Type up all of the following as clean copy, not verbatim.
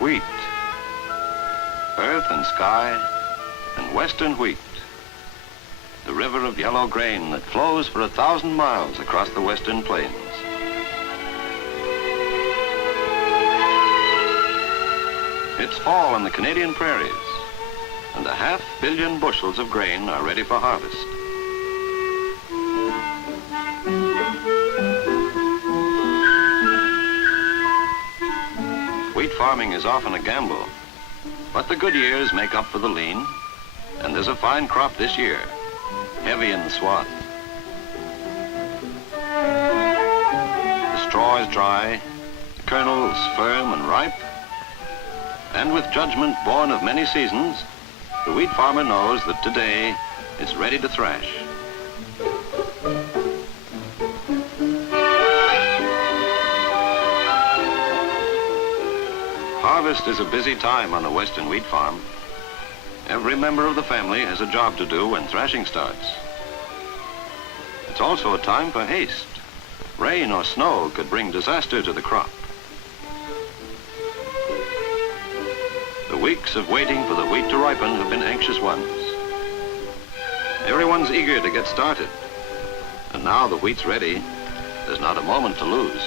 Wheat. Earth and sky and western wheat. The river of yellow grain that flows for 1,000 miles across the western plains. It's fall on the Canadian prairies, and 500 million bushels of grain are ready for harvest. Wheat farming is often a gamble, but the good years make up for the lean, and there's a fine crop this year, heavy in the swath. The straw is dry, the kernels firm and ripe, and with judgment born of many seasons, the wheat farmer knows that today it's ready to thrash. Harvest is a busy time on a western wheat farm. Every member of the family has a job to do when thrashing starts. It's also a time for haste. Rain or snow could bring disaster to the crop. The weeks of waiting for the wheat to ripen have been anxious ones. Everyone's eager to get started. And now the wheat's ready, there's not a moment to lose.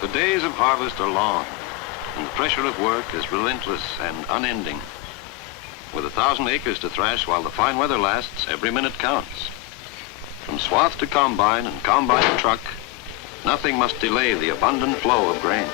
The days of harvest are long, and the pressure of work is relentless and unending. With 1,000 acres to thrash while the fine weather lasts, every minute counts. From swath to combine and combine to truck, nothing must delay the abundant flow of grain.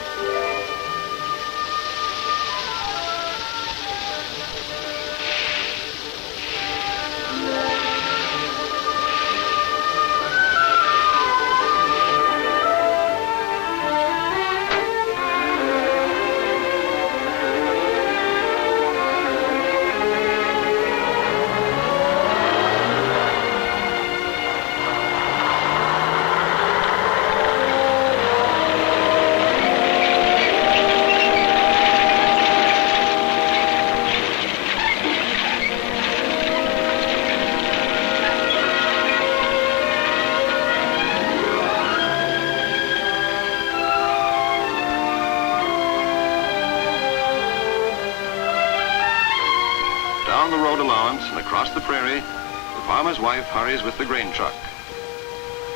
Down the road allowance and across the prairie, the farmer's wife hurries with the grain truck.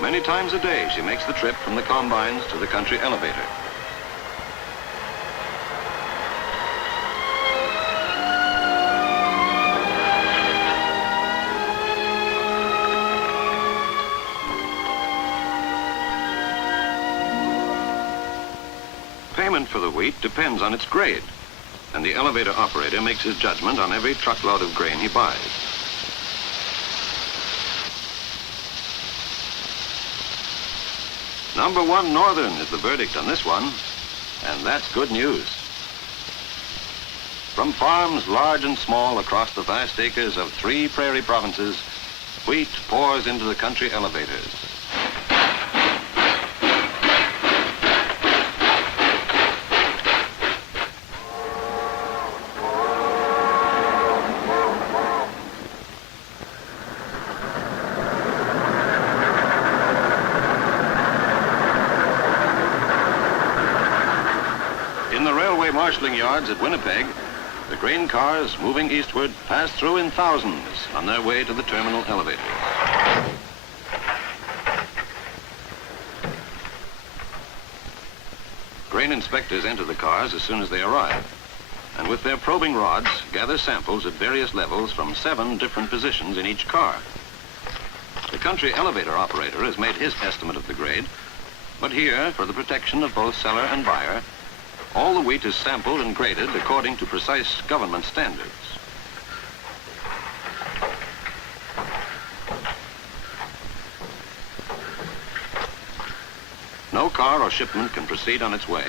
Many times a day she makes the trip from the combines to the country elevator. Payment for the wheat depends on its grade, and the elevator operator makes his judgment on every truckload of grain he buys. Number 1 Northern is the verdict on this one, and that's good news. From farms large and small across the vast acres of 3 prairie provinces, wheat pours into the country elevators. marshalling yards at Winnipeg, the grain cars moving eastward pass through in thousands on their way to the terminal elevator. Grain inspectors enter the cars as soon as they arrive, and with their probing rods gather samples at various levels from 7 different positions in each car. The country elevator operator has made his estimate of the grade, but here, for the protection of both seller and buyer, all the wheat is sampled and graded according to precise government standards. No car or shipment can proceed on its way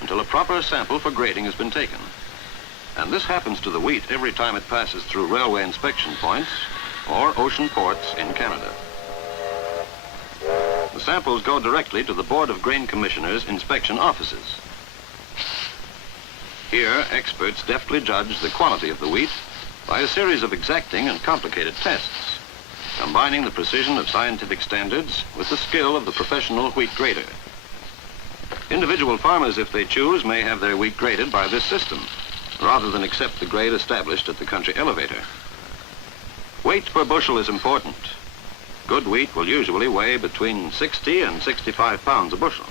until a proper sample for grading has been taken. And this happens to the wheat every time it passes through railway inspection points or ocean ports in Canada. The samples go directly to the Board of Grain Commissioners' inspection offices. Here, experts deftly judge the quality of the wheat by a series of exacting and complicated tests, combining the precision of scientific standards with the skill of the professional wheat grader. Individual farmers, if they choose, may have their wheat graded by this system, rather than accept the grade established at the country elevator. Weight per bushel is important. Good wheat will usually weigh between 60 and 65 pounds a bushel.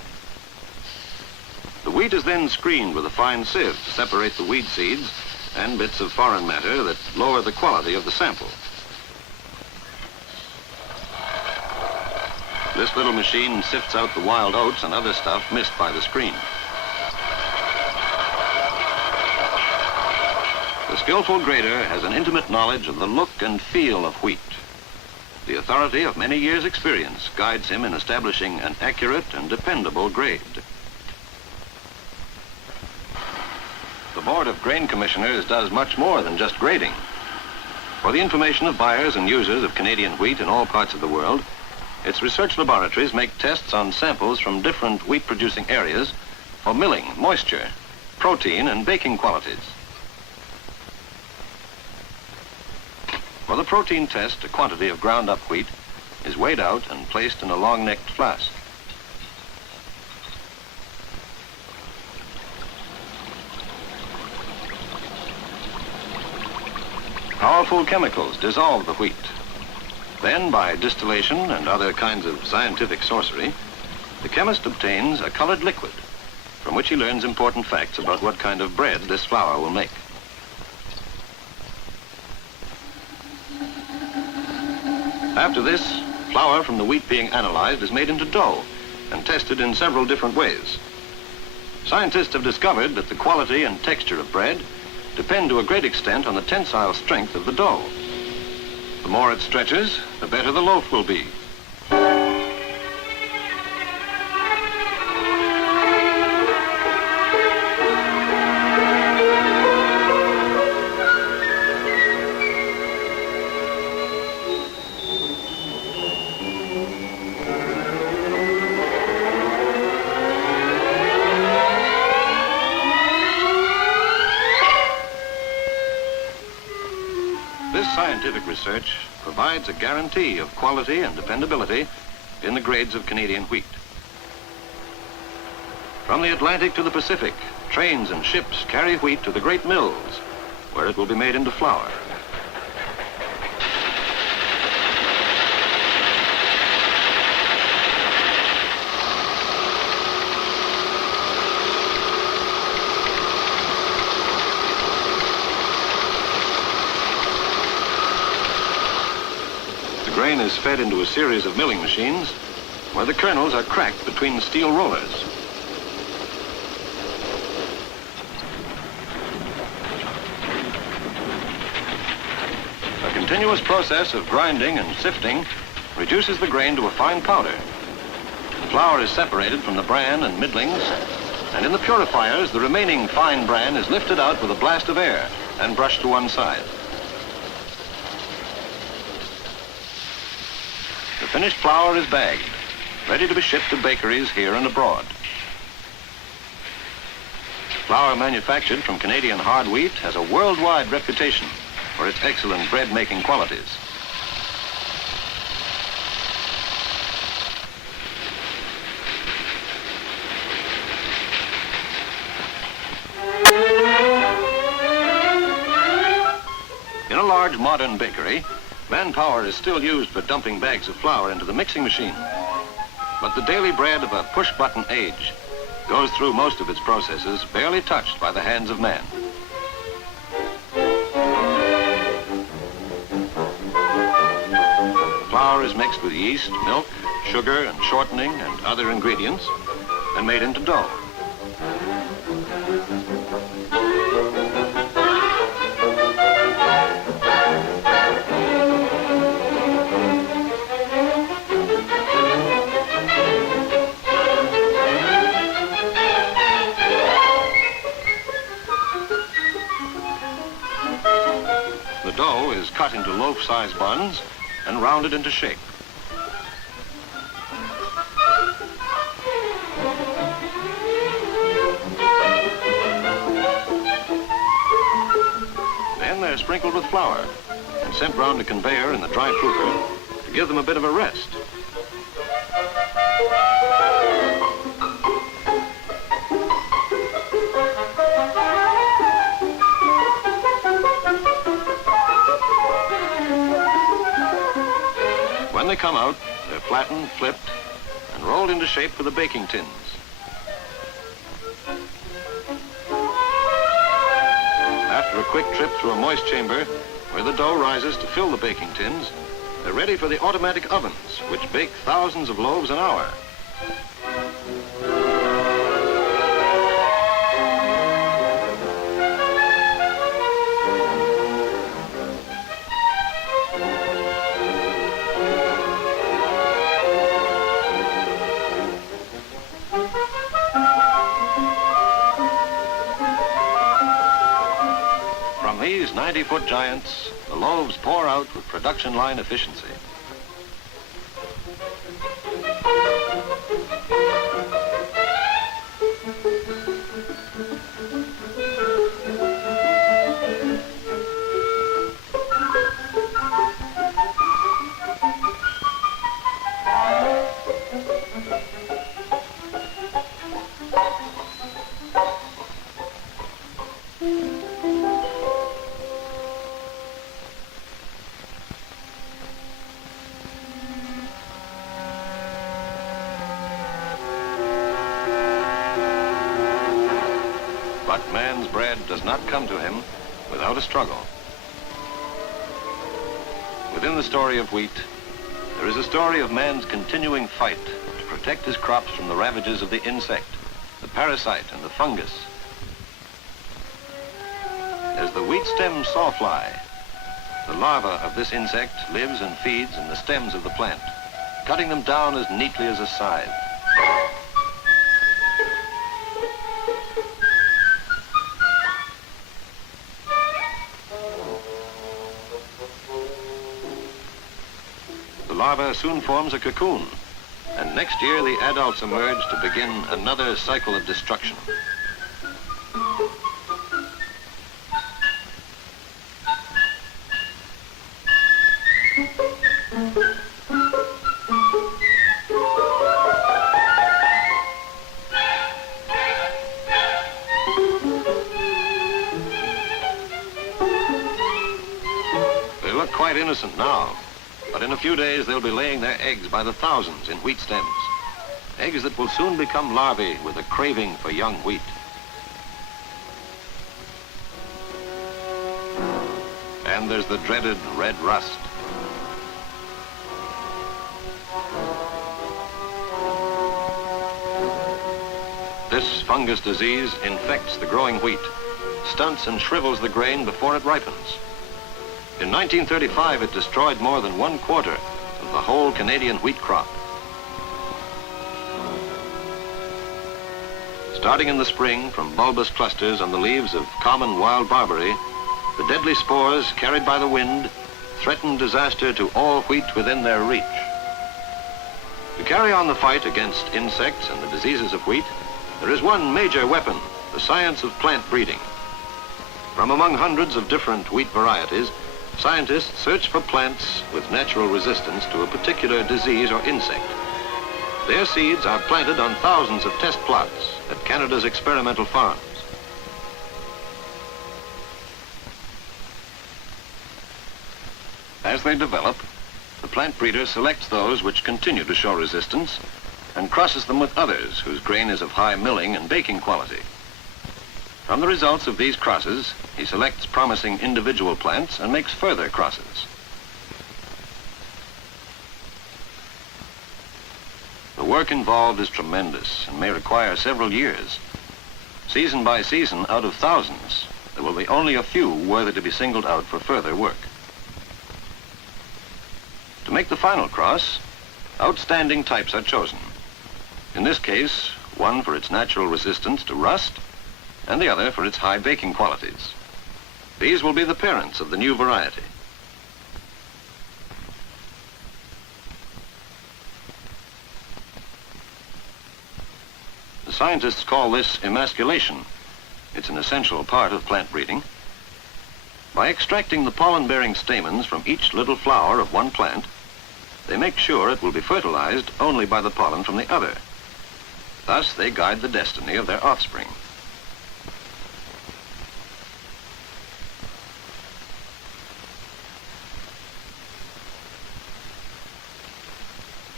The wheat is then screened with a fine sieve to separate the weed seeds and bits of foreign matter that lower the quality of the sample. This little machine sifts out the wild oats and other stuff missed by the screen. The skillful grader has an intimate knowledge of the look and feel of wheat. The authority of many years' experience guides him in establishing an accurate and dependable grade. The Board of Grain Commissioners does much more than just grading. For the information of buyers and users of Canadian wheat in all parts of the world, its research laboratories make tests on samples from different wheat-producing areas for milling, moisture, protein, and baking qualities. For the protein test, a quantity of ground-up wheat is weighed out and placed in a long-necked flask. Powerful chemicals dissolve the wheat. Then, by distillation and other kinds of scientific sorcery, the chemist obtains a colored liquid from which he learns important facts about what kind of bread this flour will make. After this, flour from the wheat being analyzed is made into dough and tested in several different ways. Scientists have discovered that the quality and texture of bread depend to a great extent on the tensile strength of the dough. The more it stretches, the better the loaf will be. This scientific research provides a guarantee of quality and dependability in the grades of Canadian wheat. From the Atlantic to the Pacific, trains and ships carry wheat to the great mills, where it will be made into flour. The grain is fed into a series of milling machines where the kernels are cracked between the steel rollers. A continuous process of grinding and sifting reduces the grain to a fine powder. The flour is separated from the bran and middlings, and in the purifiers, the remaining fine bran is lifted out with a blast of air and brushed to one side. The finished flour is bagged, ready to be shipped to bakeries here and abroad. Flour manufactured from Canadian hard wheat has a worldwide reputation for its excellent bread-making qualities. large modern bakery, manpower is still used for dumping bags of flour into the mixing machine. But the daily bread of a push-button age goes through most of its processes barely touched by the hands of man. Flour is mixed with yeast, milk, sugar, and shortening and other ingredients and made into dough. The dough is cut into loaf-sized buns and rounded into shape. Then they're sprinkled with flour and sent round a conveyor in the dry prover to give them a bit of a rest. When they come out, they're flattened, flipped, and rolled into shape for the baking tins. After a quick trip through a moist chamber, where the dough rises to fill the baking tins, they're ready for the automatic ovens, which bake thousands of loaves an hour. From these 90-foot giants, the loaves pour out with production line efficiency. But man's bread does not come to him without a struggle. Within the story of wheat, there is a story of man's continuing fight to protect his crops from the ravages of the insect, the parasite, and the fungus. As the wheat stem sawfly, the larva of this insect lives and feeds in the stems of the plant, cutting them down as neatly as a scythe. The larva soon forms a cocoon, and next year the adults emerge to begin another cycle of destruction. They look quite innocent now. But in a few days, they'll be laying their eggs by the thousands in wheat stems. Eggs that will soon become larvae with a craving for young wheat. And there's the dreaded red rust. This fungus disease infects the growing wheat, stunts and shrivels the grain before it ripens. In 1935, it destroyed more than 1/4 of the whole Canadian wheat crop. Starting in the spring from bulbous clusters on the leaves of common wild barberry, the deadly spores carried by the wind threaten disaster to all wheat within their reach. To carry on the fight against insects and the diseases of wheat, there is one major weapon, the science of plant breeding. From among hundreds of different wheat varieties, scientists search for plants with natural resistance to a particular disease or insect. Their seeds are planted on thousands of test plots at Canada's experimental farms. As they develop, the plant breeder selects those which continue to show resistance and crosses them with others whose grain is of high milling and baking quality. From the results of these crosses, he selects promising individual plants and makes further crosses. The work involved is tremendous and may require several years. Season by season, out of thousands, there will be only a few worthy to be singled out for further work. To make the final cross, outstanding types are chosen. In this case, one for its natural resistance to rust and the other for its high baking qualities. These will be the parents of the new variety. The scientists call this emasculation. It's an essential part of plant breeding. By extracting the pollen-bearing stamens from each little flower of one plant, they make sure it will be fertilized only by the pollen from the other. Thus, they guide the destiny of their offspring.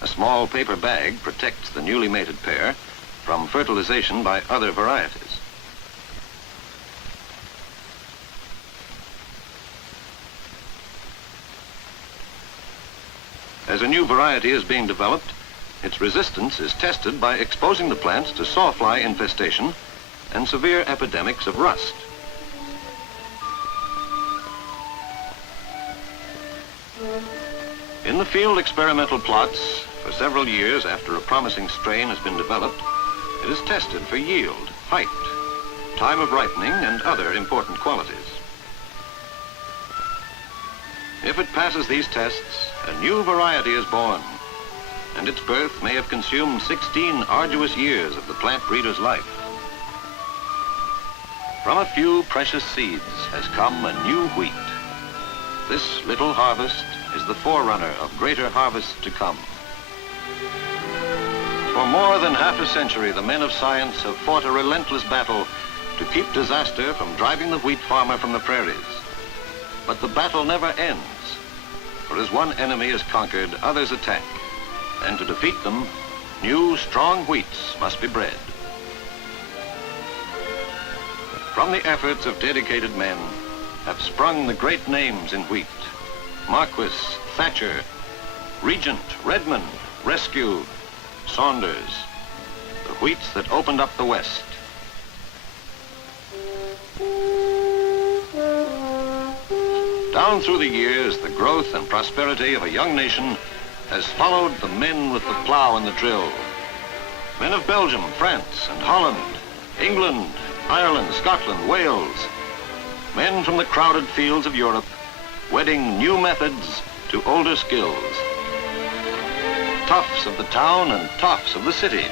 A small paper bag protects the newly mated pair from fertilization by other varieties. As a new variety is being developed, its resistance is tested by exposing the plants to sawfly infestation and severe epidemics of rust. In the field experimental plots, for several years after a promising strain has been developed, it is tested for yield, height, time of ripening, and other important qualities. If it passes these tests, a new variety is born, and its birth may have consumed 16 arduous years of the plant breeder's life. From a few precious seeds has come a new wheat. This little harvest is the forerunner of greater harvests to come. For more than half a century, the men of science have fought a relentless battle to keep disaster from driving the wheat farmer from the prairies. But the battle never ends, for as one enemy is conquered, others attack, and to defeat them, new, strong wheats must be bred. From the efforts of dedicated men have sprung the great names in wheat: Marquis, Thatcher, Regent, Redmond, Rescue, Saunders, the wheats that opened up the West. Down through the years, the growth and prosperity of a young nation has followed the men with the plow and the drill. Men of Belgium, France, and Holland, England, Ireland, Scotland, Wales. Men from the crowded fields of Europe, wedding new methods to older skills. Toughs of the town and toffs of the city,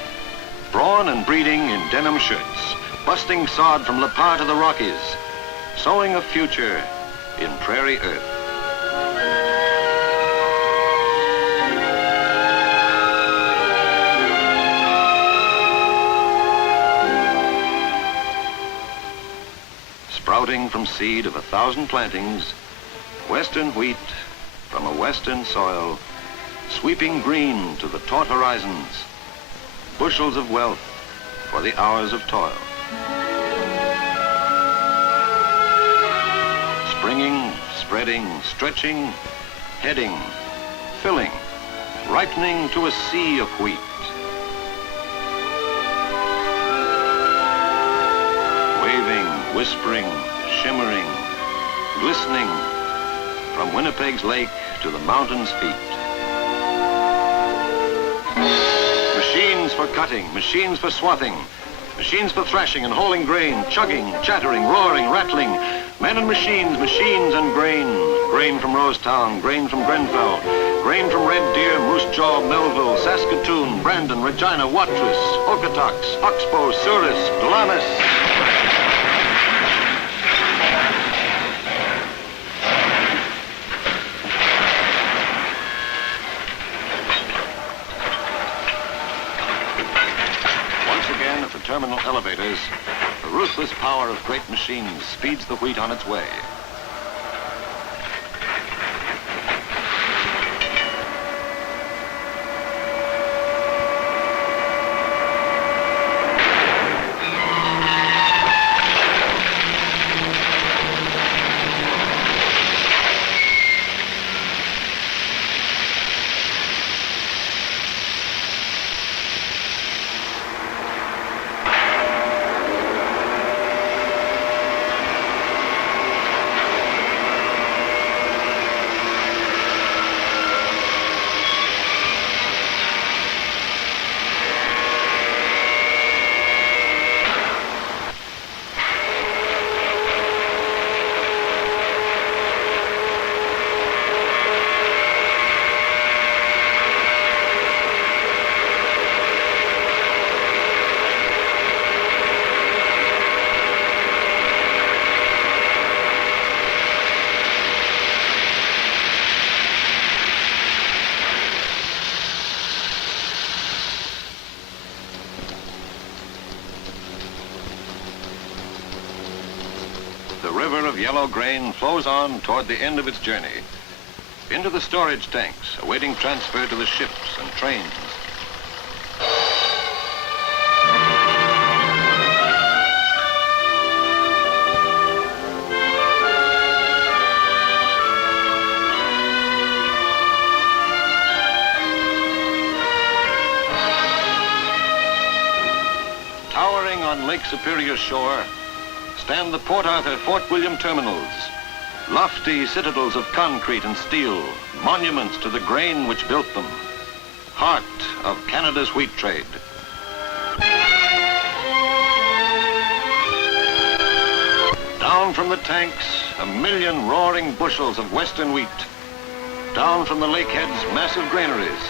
brawn and breeding in denim shirts, busting sod from La Part to the Rockies, sowing a future in prairie earth. Sprouting from seed of 1,000 plantings, western wheat from a western soil, sweeping green to the taut horizons, bushels of wealth for the hours of toil. Springing, spreading, stretching, heading, filling, ripening to a sea of wheat. Waving, whispering, shimmering, glistening, from Winnipeg's lake to the mountain's feet. Machines for cutting, machines for swathing, machines for thrashing and hauling grain, chugging, chattering, roaring, rattling. Men and machines, machines and grain. Grain from Rosetown, grain from Grenfell, grain from Red Deer, Moose Jaw, Melville, Saskatoon, Brandon, Regina, Watrous, Okotoks, Oxbow, Souris, Glamis. Terminal elevators, the ruthless power of great machines speeds the wheat on its way. river of yellow grain flows on toward the end of its journey, into the storage tanks, awaiting transfer to the ships and trains. Towering on Lake Superior's shore stand the Port Arthur Fort William terminals, lofty citadels of concrete and steel, monuments to the grain which built them, heart of Canada's wheat trade. Down from the tanks, 1,000,000 roaring bushels of western wheat. Down from the lakehead's massive granaries,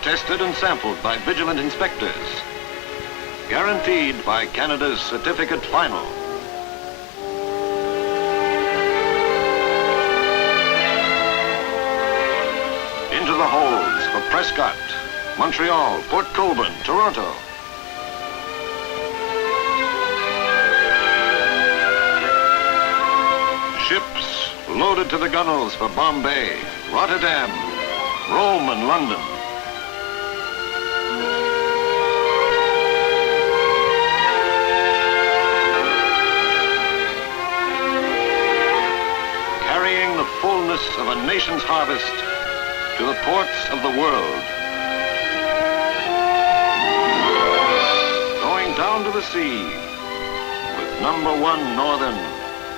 tested and sampled by vigilant inspectors, guaranteed by Canada's certificate final. Into the holds for Prescott, Montreal, Port Colborne, Toronto. Ships loaded to the gunwales for Bombay, Rotterdam, Rome, and London. Carrying the fullness of a nation's harvest to the ports of the world. Going down to the sea with #1 Northern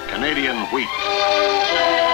Canadian wheat.